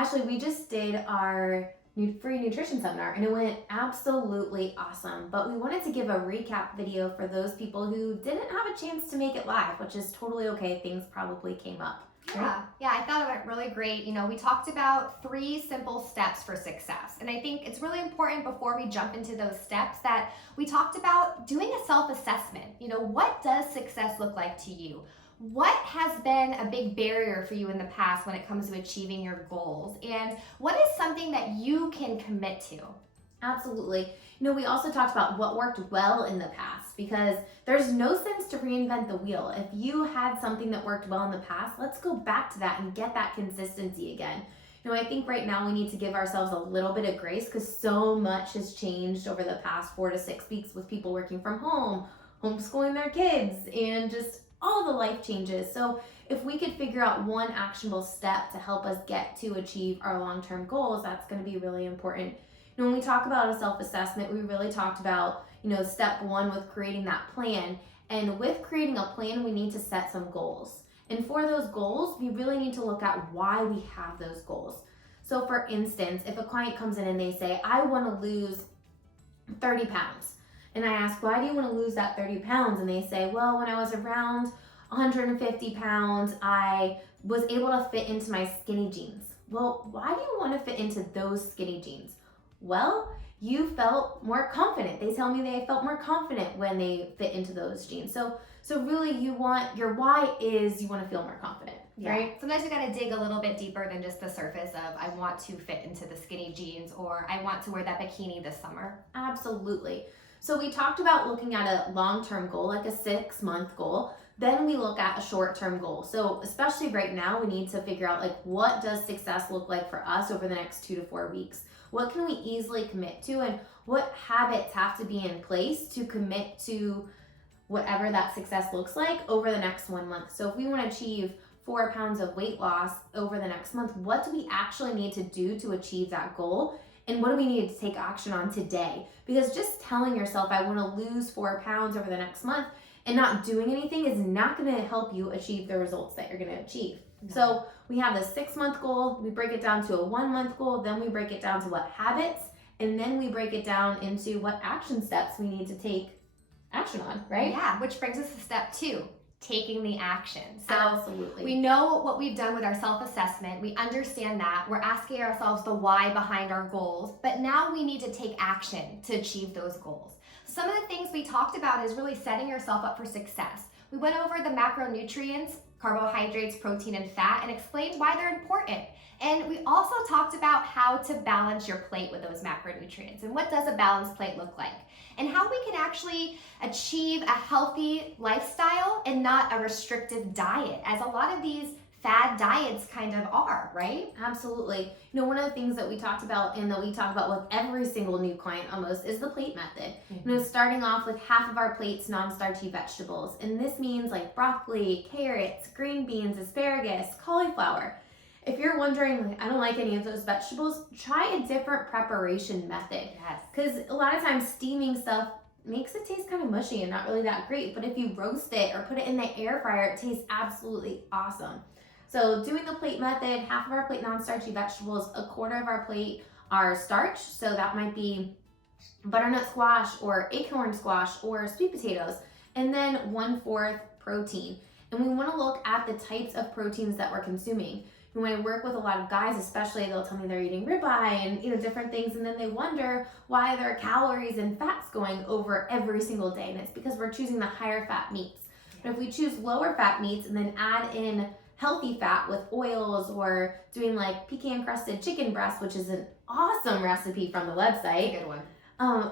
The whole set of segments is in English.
Ashley, we just did our free nutrition seminar and it went absolutely awesome. But we wanted to give a recap video for those people who didn't have a chance to make it live, which is totally okay. Things probably came up. Yeah, I thought it went really great. We talked about 3 simple steps for success. And I think it's really important before we jump into those steps that we talked about doing a self-assessment. What does success look like to you? What has been a big barrier for you in the past when it comes to achieving your goals? And what is something that you can commit to? Absolutely. We also talked about what worked well in the past because there's no sense to reinvent the wheel. If you had something that worked well in the past, let's go back to that and get that consistency again. I think right now we need to give ourselves a little bit of grace because so much has changed over the past 4 to 6 weeks with people working from home, homeschooling their kids, and just all the life changes. So if we could figure out one actionable step to help us get to achieve our long-term goals, that's going to be really important. When we talk about a self-assessment, we really talked about, step 1 with creating that plan. And with creating a plan, we need to set some goals. And for those goals, we really need to look at why we have those goals. So for instance, if a client comes in and they say, I want to lose 30 pounds. And I ask, why do you want to lose that 30 pounds? And they say, well, when I was around 150 pounds, I was able to fit into my skinny jeans. Well, why do you want to fit into those skinny jeans? Well, you felt more confident. They tell me they felt more confident when they fit into those jeans. So really your why is you want to feel more confident, right? Sometimes you got to dig a little bit deeper than just the surface of I want to fit into the skinny jeans or I want to wear that bikini this summer. Absolutely. So we talked about looking at a long-term goal, like a 6-month goal. Then we look at a short-term goal. So especially right now, we need to figure out what does success look like for us over the next 2 to 4 weeks? What can we easily commit to, and what habits have to be in place to commit to whatever that success looks like over the next 1 month? So if we want to achieve 4 pounds of weight loss over the next month, what do we actually need to do to achieve that goal? And what do we need to take action on today? Because just telling yourself, I want to lose 4 pounds over the next month and not doing anything is not going to help you achieve the results that you're going to achieve. No. So we have the 6-month goal, we break it down to a 1-month goal, then we break it down to what habits, and then we break it down into what action steps we need to take action on, right? Yeah, which brings us to step 2. Taking the action. So absolutely. We know what we've done with our self-assessment. We understand that. We're asking ourselves the why behind our goals, but now we need to take action to achieve those goals. Some of the things we talked about is really setting yourself up for success. We went over the macronutrients, carbohydrates, protein, and fat, and explained why they're important. And we also talked about how to balance your plate with those macronutrients and what does a balanced plate look like and how we can actually achieve a healthy lifestyle and not a restrictive diet, as a lot of these fad diets kind of are, right? Absolutely. One of the things that we talked about and that we talk about with every single new client almost is the plate method. Mm-hmm. Starting off with half of our plates non-starchy vegetables. And this means like broccoli, carrots, green beans, asparagus, cauliflower. If you're wondering, I don't like any of those vegetables, try a different preparation method. Yes. Because a lot of times steaming stuff makes it taste kind of mushy and not really that great. But if you roast it or put it in the air fryer, it tastes absolutely awesome. So doing the plate method, half of our plate non-starchy vegetables, 1/4 of our plate are starch. So that might be butternut squash or acorn squash or sweet potatoes. And then 1/4 protein. And we want to look at the types of proteins that we're consuming. When I work with a lot of guys, especially, they'll tell me they're eating ribeye and different things, and then they wonder why their calories and fats going over every single day, and it's because we're choosing the higher fat meats. But if we choose lower fat meats and then add in healthy fat with oils or doing like pecan crusted chicken breast, which is an awesome recipe from the website. Good one.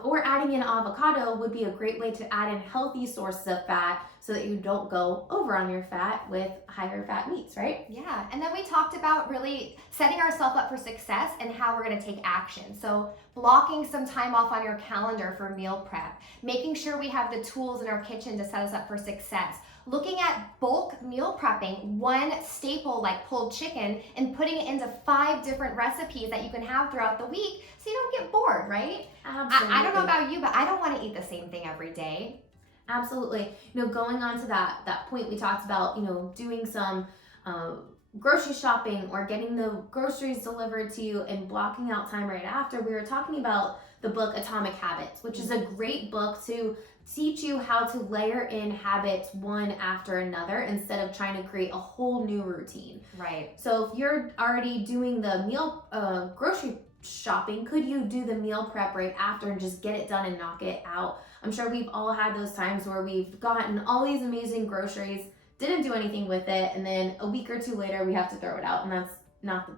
Or adding in avocado would be a great way to add in healthy sources of fat so that you don't go over on your fat with higher fat meats, right? Yeah, and then we talked about really setting ourselves up for success and how we're going to take action. So blocking some time off on your calendar for meal prep, making sure we have the tools in our kitchen to set us up for success, looking at bulk meal prepping, one staple like pulled chicken, and putting it into 5 different recipes that you can have throughout the week so you don't get bored, right? Absolutely. I don't know about you, but I don't want to eat the same thing every day. Absolutely. Going on to that point we talked about, doing some grocery shopping or getting the groceries delivered to you and blocking out time right after, we were talking about the book Atomic Habits, which is a great book to teach you how to layer in habits one after another instead of trying to create a whole new routine. Right. So if you're already doing the meal grocery shopping, could you do the meal prep right after and just get it done and knock it out? I'm sure we've all had those times where we've gotten all these amazing groceries, didn't do anything with it, and then a week or two later we have to throw it out, and that's not the,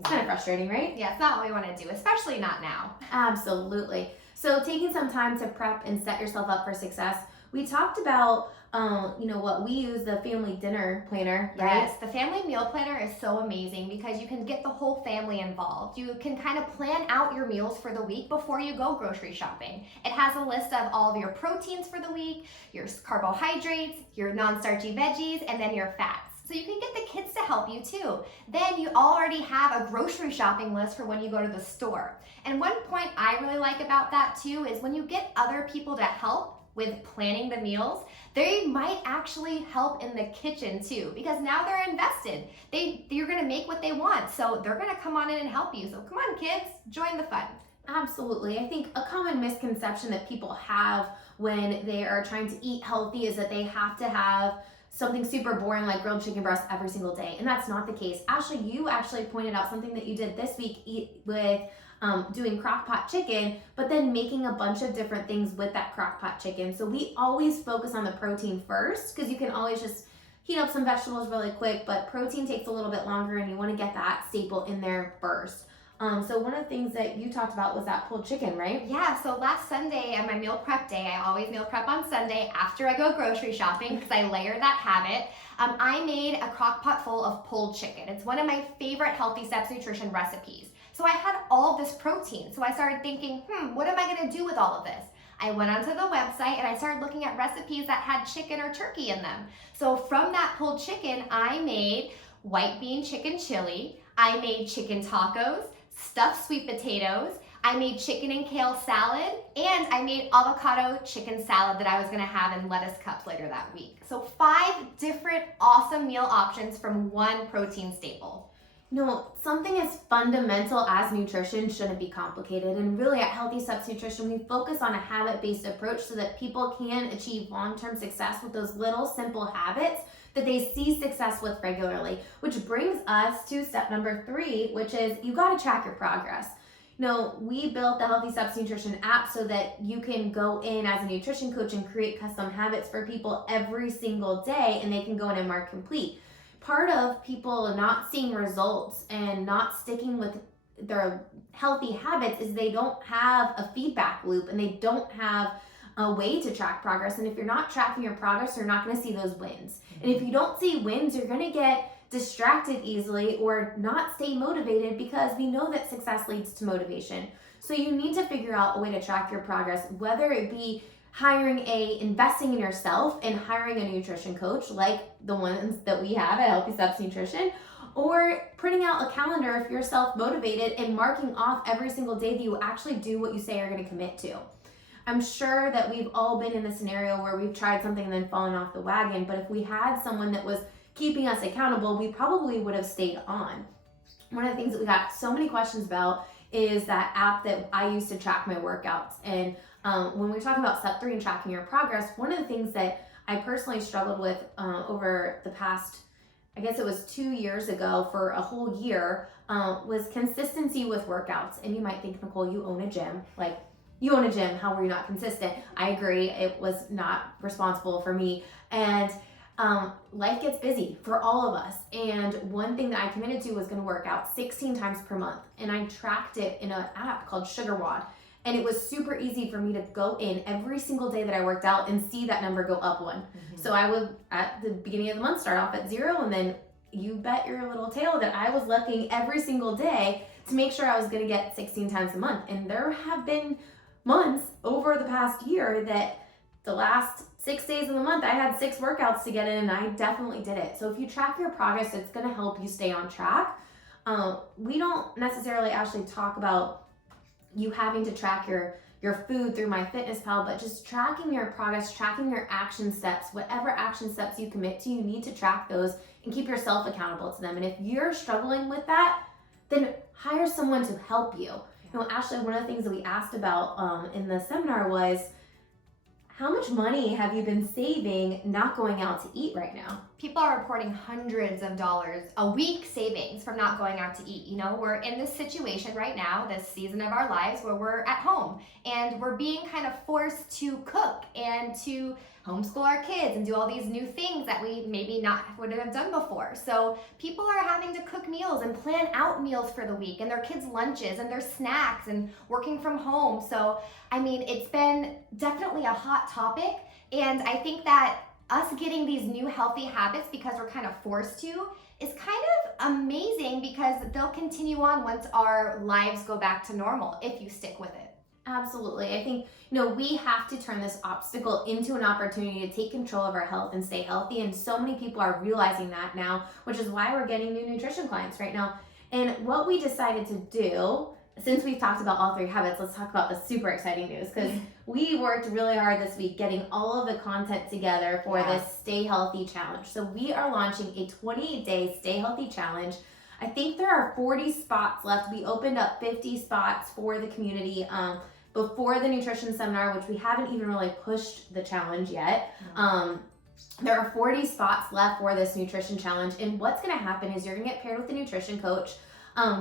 it's kind of frustrating, right? Yeah, it's not what we want to do, especially not now. Absolutely. So taking some time to prep and set yourself up for success. We talked about, what we use, the family dinner planner, right? Yes, the family meal planner is so amazing because you can get the whole family involved. You can kind of plan out your meals for the week before you go grocery shopping. It has a list of all of your proteins for the week, your carbohydrates, your non-starchy veggies, and then your fats. So you can get the kids to help you too. Then you already have a grocery shopping list for when you go to the store. And one point I really like about that too is when you get other people to help with planning the meals, they might actually help in the kitchen too, because now they're invested. You're gonna make what they want, so they're gonna come on in and help you. So come on kids, join the fun. Absolutely. I think a common misconception that people have when they are trying to eat healthy is that they have to have something super boring like grilled chicken breast every single day, and that's not the case. Ashley, you actually pointed out something that you did this week with doing crock pot chicken, but then making a bunch of different things with that crock pot chicken. So we always focus on the protein first, because you can always just heat up some vegetables really quick, but protein takes a little bit longer and you want to get that staple in there first. So one of the things that you talked about was that pulled chicken, right? Yeah, so last Sunday on my meal prep day, I always meal prep on Sunday after I go grocery shopping because I layer that habit. I made a crock pot full of pulled chicken. It's one of my favorite Healthy Steps Nutrition recipes. So I had all this protein. So I started thinking, what am I gonna do with all of this? I went onto the website and I started looking at recipes that had chicken or turkey in them. So from that pulled chicken, I made white bean chicken chili, I made chicken tacos, stuffed sweet potatoes, I made chicken and kale salad, and I made avocado chicken salad that I was gonna have in lettuce cups later that week. So 5 different awesome meal options from one protein staple. No, something as fundamental as nutrition shouldn't be complicated. And really at Healthy Steps Nutrition, we focus on a habit-based approach so that people can achieve long-term success with those little simple habits that they see success with regularly. Which brings us to step number 3, which is you gotta track your progress. We built the Healthy Steps Nutrition app so that you can go in as a nutrition coach and create custom habits for people every single day, and they can go in and mark complete. Part of people not seeing results and not sticking with their healthy habits is they don't have a feedback loop and they don't have a way to track progress. And if you're not tracking your progress, you're not going to see those wins. And if you don't see wins, you're going to get distracted easily or not stay motivated, because we know that success leads to motivation. So you need to figure out a way to track your progress, whether it be investing in yourself and hiring a nutrition coach like the ones that we have at Healthy Steps Nutrition, or printing out a calendar if you're self-motivated and marking off every single day that you actually do what you say you're going to commit to. I'm sure that we've all been in the scenario where we've tried something and then fallen off the wagon, but if we had someone that was keeping us accountable, we probably would have stayed on. One of the things that we got so many questions about is that app that I use to track my workouts. And when we're talking about step 3 and tracking your progress, one of the things that I personally struggled with over the past, I guess it was 2 years ago for a whole year, was consistency with workouts. And you might think, Nicole, you own a gym. Like, you own a gym, how were you not consistent? I agree, it was not responsible for me. And life gets busy for all of us. And one thing that I committed to was gonna work out 16 times per month. And I tracked it in an app called SugarWOD. And it was super easy for me to go in every single day that I worked out and see that number go up 1. Mm-hmm. So I would, at the beginning of the month, start off at 0, and then you bet your little tail that I was looking every single day to make sure I was gonna get 16 times a month. And there have been months over the past year that the last 6 days of the month, I had 6 workouts to get in, and I definitely did it. So if you track your progress, it's gonna help you stay on track. We don't necessarily actually talk about you having to track your your food through MyFitnessPal, but just tracking your progress, tracking your action steps. Whatever action steps you commit to, you need to track those and keep yourself accountable to them. And if you're struggling with that, then hire someone to help you. You know, Ashley, one of the things that we asked about in the seminar was, how much money have you been saving not going out to eat right now? People are reporting hundreds of dollars a week savings from not going out to eat. You know, we're in this situation right now, this season of our lives where we're at home and we're being kind of forced to cook and to homeschool our kids and do all these new things that we maybe not would have done before. So people are having to cook meals and plan out meals for the week and their kids' lunches and their snacks and working from home. So, I mean, it's been definitely a hot topic. And I think that us getting these new healthy habits because we're kind of forced to is kind of amazing because they'll continue on once our lives go back to normal if you stick with it. Absolutely. I think, you know, we have to turn this obstacle into an opportunity to take control of our health and stay healthy. And so many people are realizing that now, which is why we're getting new nutrition clients right now. And what we decided to do, since we've talked about all 3 habits, let's talk about the super exciting news, because we worked really hard this week getting all of the content together for this Stay Healthy Challenge. So we are launching a 28-day Stay Healthy Challenge. I think there are 40 spots left. We opened up 50 spots for the community before the nutrition seminar, which we haven't even really pushed the challenge yet. There are 40 spots left for this nutrition challenge. And what's going to happen is you're going to get paired with a nutrition coach.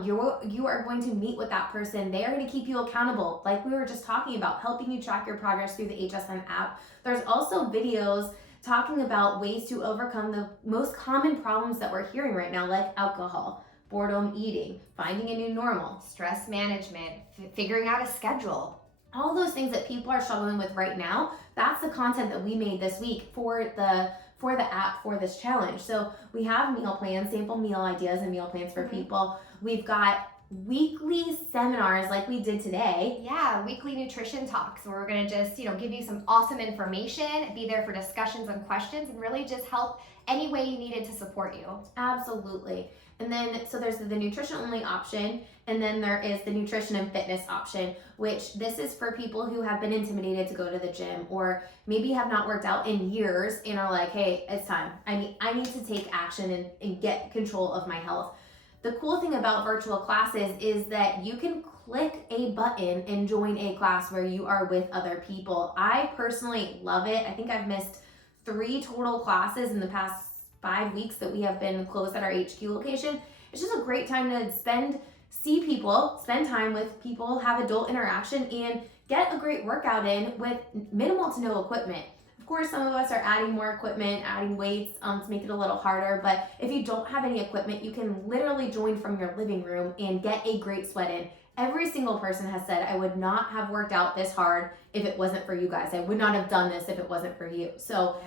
You are going to meet with that person. They are going to keep you accountable, like we were just talking about, helping you track your progress through the HSN app. There's also videos talking about ways to overcome the most common problems that we're hearing right now, like alcohol, boredom eating, finding a new normal, stress management, figuring out a schedule. All those things that people are struggling with right now. That's the content that we made this week for the app for this challenge. So we have meal plans, sample meal ideas and meal plans for people. We've got weekly seminars like we did today. Yeah, weekly nutrition talks where we're going to just, give you some awesome information, be there for discussions and questions, and really just help any way you need it to support you. Absolutely. And then, so there's the nutrition only option, and then there is the nutrition and fitness option, which this is for people who have been intimidated to go to the gym or maybe have not worked out in years and are like, hey, it's time. I need to take action and get control of my health. The cool thing about virtual classes is that you can click a button and join a class where you are with other people. I personally love it. I think I've missed 3 total classes in the past 5 weeks that we have been closed at our HQ location. It's just a great time to see people, spend time with people, have adult interaction, and get a great workout in with minimal to no equipment. Of course, some of us are adding more equipment, adding weights to make it a little harder, but if you don't have any equipment, you can literally join from your living room and get a great sweat in. Every single person has said, I would not have worked out this hard if it wasn't for you guys. I would not have done this if it wasn't for you. So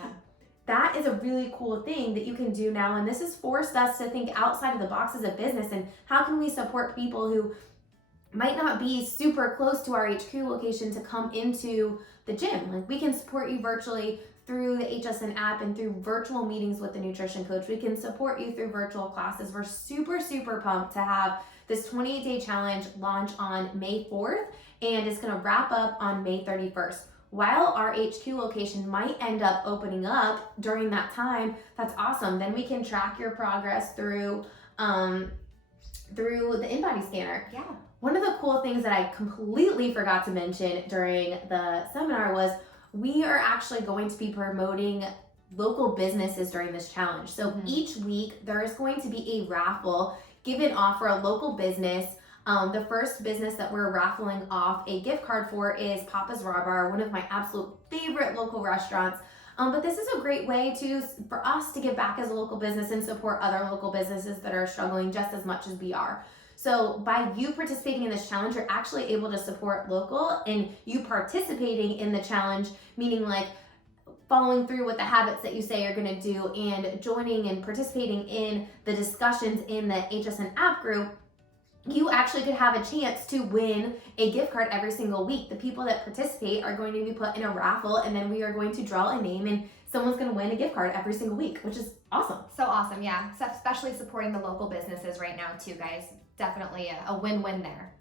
that is a really cool thing that you can do now. And this has forced us to think outside of the box as a business and how can we support people who might not be super close to our HQ location to come into the gym. Like, we can support you virtually through the HSN app and through virtual meetings with the nutrition coach. We can support you through virtual classes. We're super, super pumped to have this 28-day challenge launch on May 4th, and it's gonna wrap up on May 31st. While our HQ location might end up opening up during that time, that's awesome. Then we can track your progress through the InBody scanner. Yeah. One of the cool things that I completely forgot to mention during the seminar was we are actually going to be promoting local businesses during this challenge. So each week there is going to be a raffle given off for a local business. The first business that we're raffling off a gift card for is Papa's Raw Bar, one of my absolute favorite local restaurants. But this is a great way for us to give back as a local business and support other local businesses that are struggling just as much as we are. So by you participating in this challenge, you're actually able to support local, and you participating in the challenge, meaning like following through with the habits that you say you're going to do and joining and participating in the discussions in the HSN app group, you actually could have a chance to win a gift card every single week. The people that participate are going to be put in a raffle, and then we are going to draw a name, and someone's going to win a gift card every single week, which is awesome. So awesome, yeah. So especially supporting the local businesses right now too, guys. Definitely a win-win there.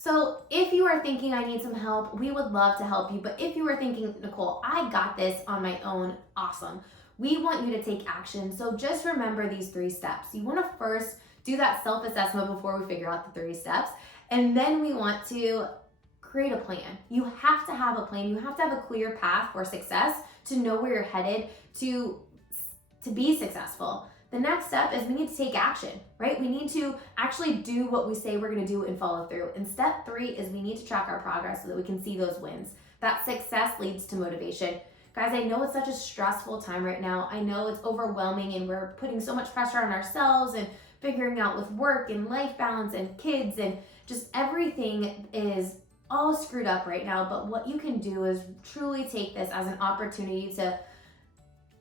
So if you are thinking I need some help, we would love to help you. But if you are thinking, Nicole, I got this on my own, awesome. We want you to take action. So just remember these 3 steps. You want to first do that self-assessment before we figure out the 3 steps. And then we want to create a plan. You have to have a plan. You have to have a clear path for success, to know where you're headed, to be successful. The next step is we need to take action, right? We need to actually do what we say we're going to do and follow through. And step 3 is we need to track our progress so that we can see those wins. That success leads to motivation. Guys, I know it's such a stressful time right now. I know it's overwhelming and we're putting so much pressure on ourselves and figuring out with work and life balance and kids, and just everything is all screwed up right now. But what you can do is truly take this as an opportunity to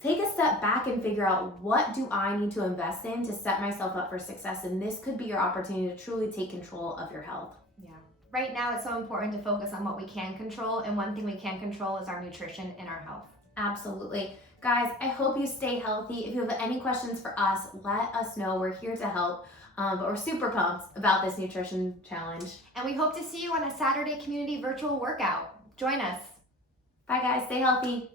take a step back and figure out, what do I need to invest in to set myself up for success? And this could be your opportunity to truly take control of your health. Yeah. Right now, it's so important to focus on what we can control. And one thing we can control is our nutrition and our health. Absolutely. Guys, I hope you stay healthy. If you have any questions for us, let us know. We're here to help. But we're super pumped about this nutrition challenge. And we hope to see you on a Saturday community virtual workout. Join us. Bye, guys. Stay healthy.